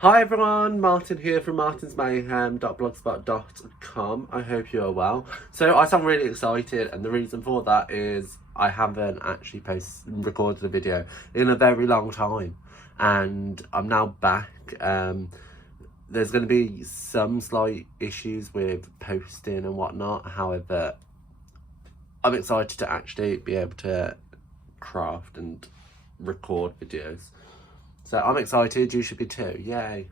Hi everyone, Martin here from martinsmayhem.blogspot.com. I hope you are well. So I sound really excited, and the reason for that is I haven't actually recorded a video in a very long time, and I'm now back. There's going to be some slight issues with posting and whatnot. However, I'm excited to actually be able to craft and record videos. So I'm excited, you should be too, yay.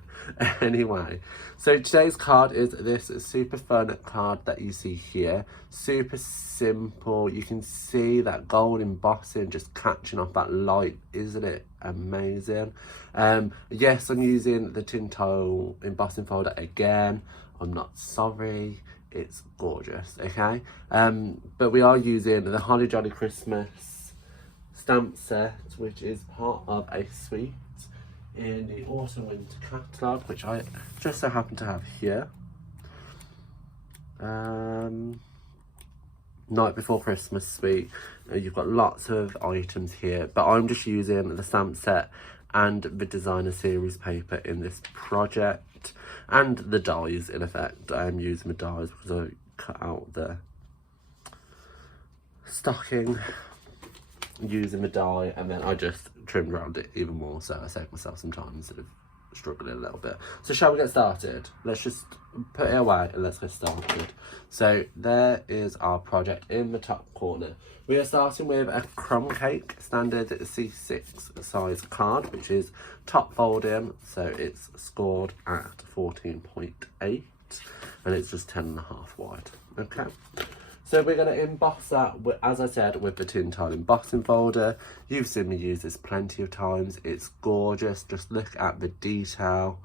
Anyway, so today's card is this super fun card that you see here. Super simple, you can see that gold embossing just catching off that light, isn't it amazing? Yes, I'm using the Tinto embossing folder again. I'm not sorry, it's gorgeous, okay? But we are using the Holly Jolly Christmas stamp set, which is part of a suite in the autumn winter catalogue, which I just so happen to have here. Night Before Christmas suite. You've got lots of items here, but I'm just using the stamp set and the designer series paper in this project, and the dies in effect. I am using the dies because I cut out the stocking using the die, and then I just trimmed around it even more, so I saved myself some time instead of struggling a little bit. So shall we get started? Let's just put it away and let's get started. So there is our project in the top corner. We are starting with a crumb cake standard C6 size card, which is top folding, so it's scored at 14.8 and it's just 10.5 wide. Okay. So we're going to emboss that, as I said, with the tin tile embossing folder. You've seen me use this plenty of times. It's gorgeous. Just look at the detail.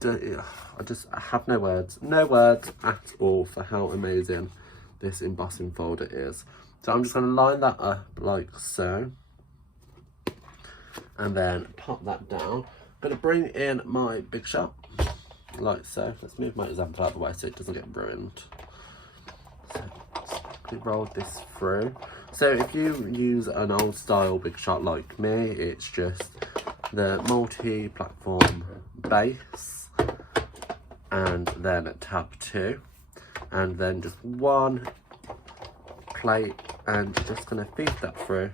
I have no words at all for how amazing this embossing folder is. So I'm just going to line that up like so, and then pop that down. I'm going to bring in my Big Shot like so. Let's move my example out of the way so it doesn't get ruined. So let's quickly roll this through. So if you use an old style Big Shot like me, it's just the multi-platform base and then tab 2, and then just one plate, and just going to feed that through.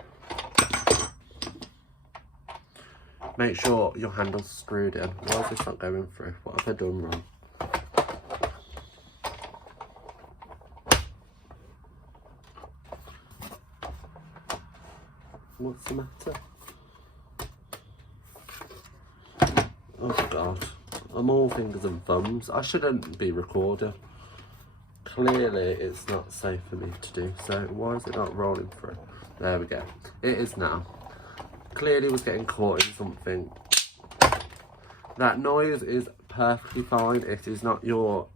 Make sure your handle's screwed in. Why is this not going through? What have I done wrong? What's the matter? Oh god, I'm all fingers and thumbs. I shouldn't be recording. Clearly it's not safe for me to do so. Why is it not rolling through? There we go. It is now. Clearly was getting caught in something. That noise is perfectly fine. It is not your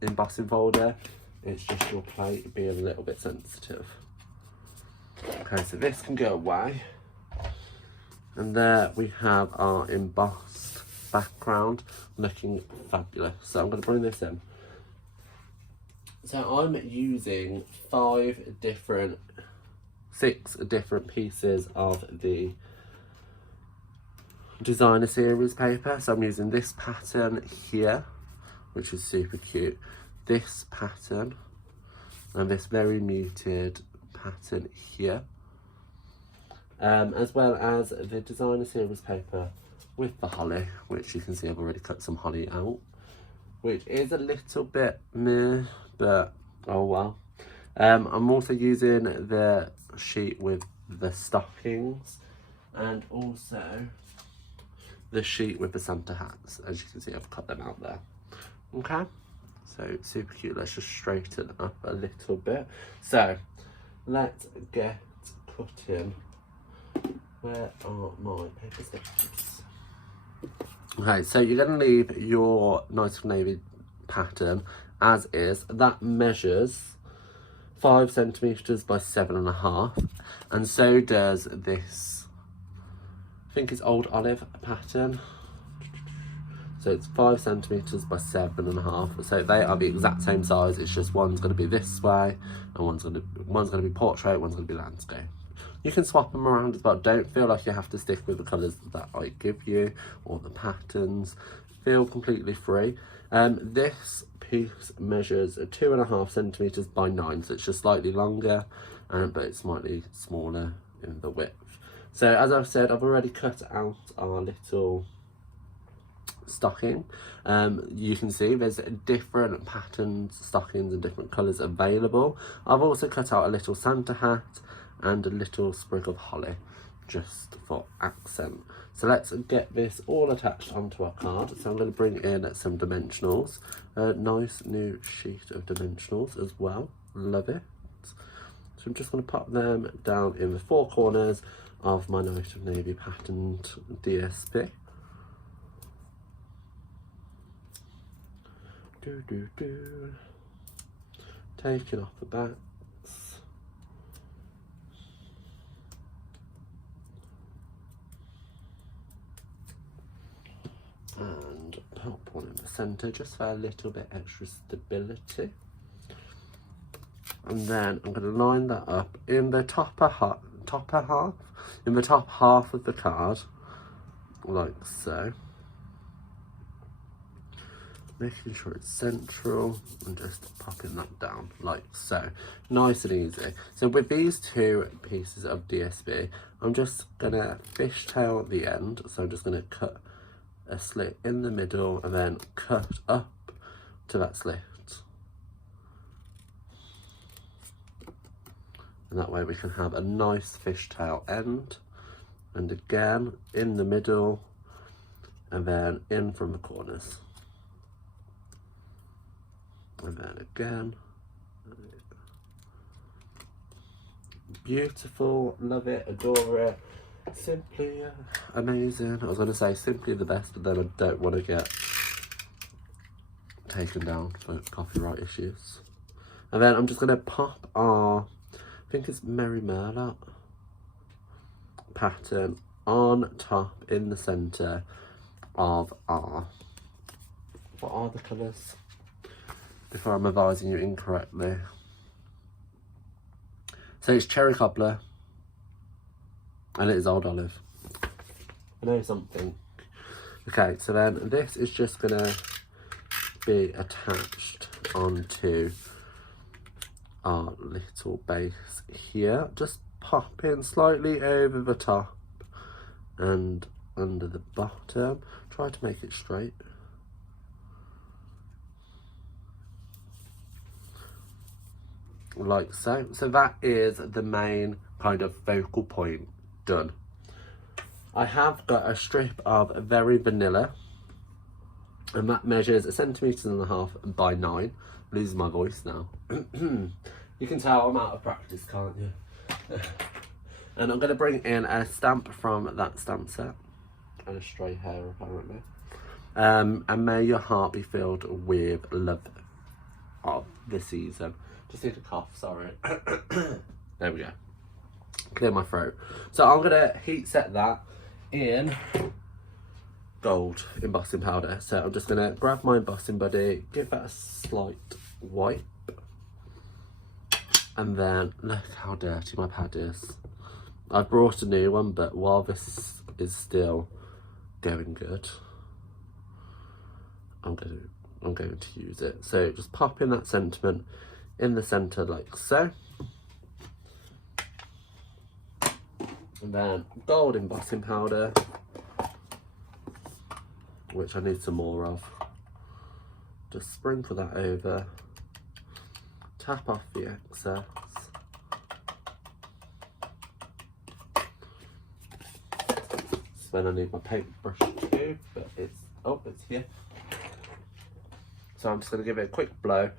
embossing folder. It's just your plate being a little bit sensitive. Okay, so this can go away, and there we have our embossed background looking fabulous. So I'm going to bring this in. So I'm using 6 different pieces of the designer series paper. So I'm using this pattern here, which is super cute, this pattern, and this very muted pattern here, as well as the designer series paper with the holly, which you can see I've already cut some holly out, which is a little bit meh, but oh well. I'm also using the sheet with the stockings, and also the sheet with the Santa hats. As you can see, I've cut them out there. Okay, so super cute. Let's just straighten up a little bit. So let's get cutting. Where are my paper snips? Okay, so you're going to leave your nice navy pattern as is. That measures 5 centimeters by 7.5, and so does this. I think it's Old Olive pattern. So it's 5 centimeters by 7.5. So they are the exact same size. It's just one's going to be this way, and one's going to be portrait, one's going to be landscape. You can swap them around as well. Don't feel like you have to stick with the colours that I give you or the patterns. Feel completely free. This piece measures 2.5 centimetres by 9, so it's just slightly longer, but it's slightly smaller in the width. So as I've said, I've already cut out our little stocking. You can see there's different patterns, stockings and different colours available. I've also cut out a little Santa hat and a little sprig of holly just for accent. So let's get this all attached onto our card. So I'm going to bring in some dimensionals, a nice new sheet of dimensionals as well, love it. So I'm just going to pop them down in the 4 corners of my Night of Navy patterned DSP. Taking off the backs. And pop one in the centre just for a little bit extra stability. And then I'm going to line that up in the top half, in the top half of the card, like so. Making sure it's central and just popping that down like so. Nice and easy. So with these 2 pieces of DSP, I'm just gonna fishtail the end. So I'm just gonna cut a slit in the middle and then cut up to that slit. And that way we can have a nice fishtail end. And again, in the middle and then in from the corners. And then again, beautiful, love it, adore it, simply amazing. I was going to say simply the best, but then I don't want to get taken down for copyright issues. And then I'm just going to pop our, I think it's Merry Merlot pattern on top in the centre of our, what are the colours? Before I'm advising you incorrectly. So it's cherry cobbler and it is old olive. I know something. Okay, so then this is just gonna be attached onto our little base here. Just pop in slightly over the top and under the bottom. Try to make it straight. Like so. So that is the main kind of focal point done. I have got a strip of very vanilla and that measures 1.5 centimetres by 9. I'm losing my voice now. You can tell I'm out of practice, can't you? And I'm going to bring in a stamp from that stamp set and a stray hair apparently. And may your heart be filled with love of the season. Just need a cough, sorry. There we go. Clear my throat. So I'm gonna heat set that in gold embossing powder. So I'm just gonna grab my embossing buddy, give that a slight wipe. And then look how dirty my pad is. I've brought a new one, but while this is still going good, I'm going to use it. So just pop in that sentiment in the center like so. And then gold embossing powder, which I need some more of. Just sprinkle that over, tap off the excess. So then I need my paintbrush too, but it's here. So I'm just going to give it a quick blow.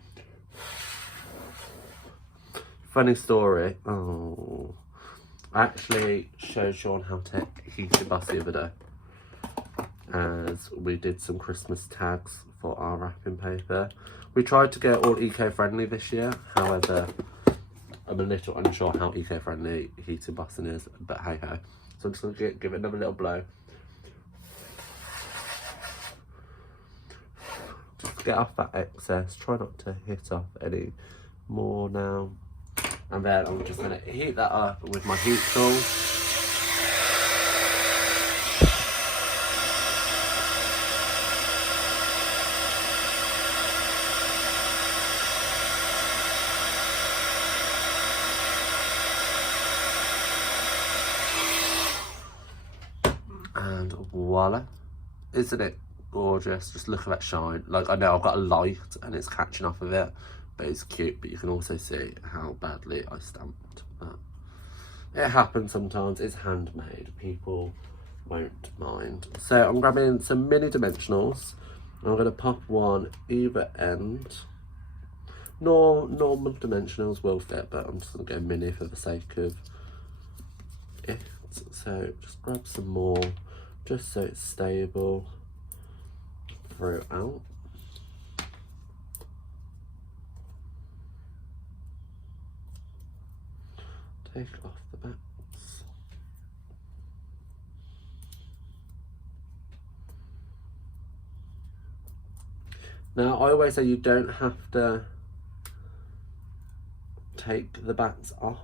Funny story. Oh, I actually showed Sean how to heat emboss the other day, as we did some Christmas tags for our wrapping paper. We tried to go all eco-friendly this year, however, I'm a little unsure how eco-friendly heat embossing is, but hey ho. So I'm just going to give it another little blow. Just get off that excess. Try not to hit off any more now. And then I'm just going to heat that up with my heat tool. And voila. Isn't it gorgeous? Just look at that shine. Like, I know I've got a light and it's catching off of it, but it's cute. But you can also see how badly I stamped that. It happens sometimes. It's handmade. People won't mind. So I'm grabbing some mini dimensionals. I'm going to pop one either end. Normal dimensionals will fit, but I'm just going to go mini for the sake of it. So just grab some more, just so it's stable throughout. Take off the backs. Now, I always say you don't have to take the backs off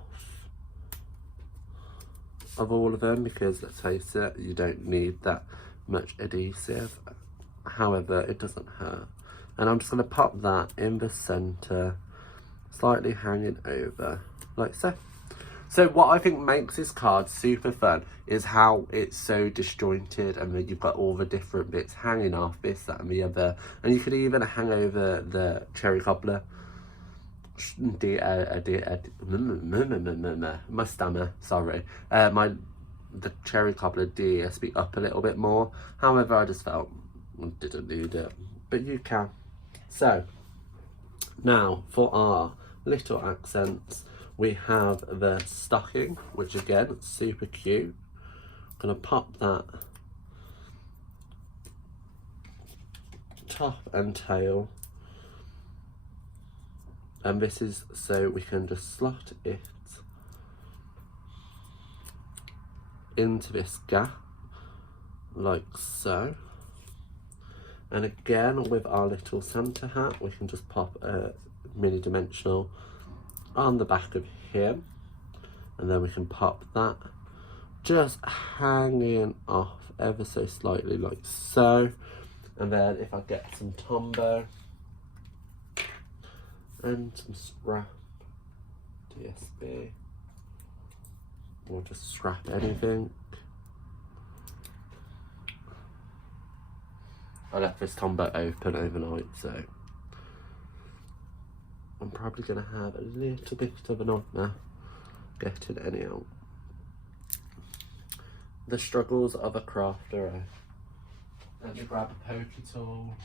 of all of them, because let's face it, you don't need that much adhesive. However, it doesn't hurt. And I'm just going to pop that in the centre, slightly hanging over, like so. So what I think makes this card super fun is how it's so disjointed, and then you've got all the different bits hanging off, this, that and the other. And you could even hang over the cherry cobbler. My stammer, sorry. The cherry cobbler DSB up a little bit more. However, I just felt I didn't need it, but you can. So now for our little accents, we have the stocking, which again, super cute. I'm gonna pop that top and tail. And this is so we can just slot it into this gap, like so. And again, with our little Santa hat, we can just pop a mini dimensional on the back of him. And then we can pop that just hanging off ever so slightly, like so. And then if I get some Tombow and some scrap DSB, or just scrap anything. I left this Tombow open overnight, so I'm probably going to have a little bit of a nightmare getting any out. The struggles of a crafter, eh? Let me grab a pokey tool.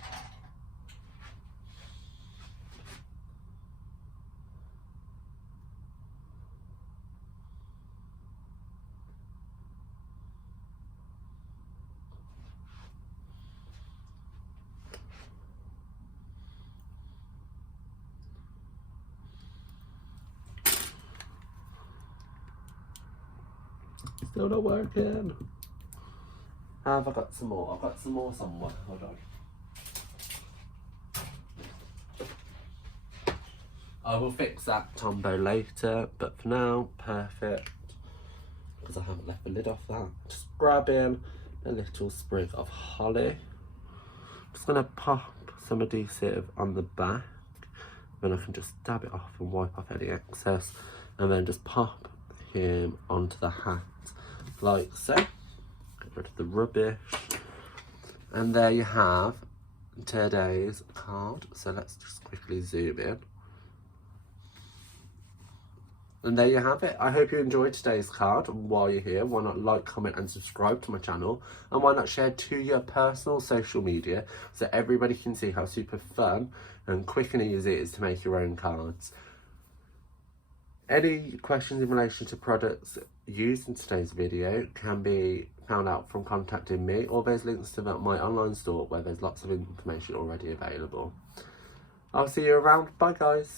Still not working. Have I got some more? I've got some more somewhere. Hold on. I will fix that Tombow later, but for now, perfect. Because I haven't left the lid off that. Just grabbing a little sprig of holly. Just gonna pop some adhesive on the back. Then I can just dab it off and wipe off any excess. And then just pop him onto the hat, like so. Get rid of the rubbish. And there you have today's card. So let's just quickly zoom in. And there you have it. I hope you enjoyed today's card. While you're here, why not like, comment and subscribe to my channel, and why not share to your personal social media so everybody can see how super fun and quick and easy it is to make your own cards. Any questions in relation to products used in today's video can be found out from contacting me, or there's links to my online store where there's lots of information already available. I'll see you around. Bye guys.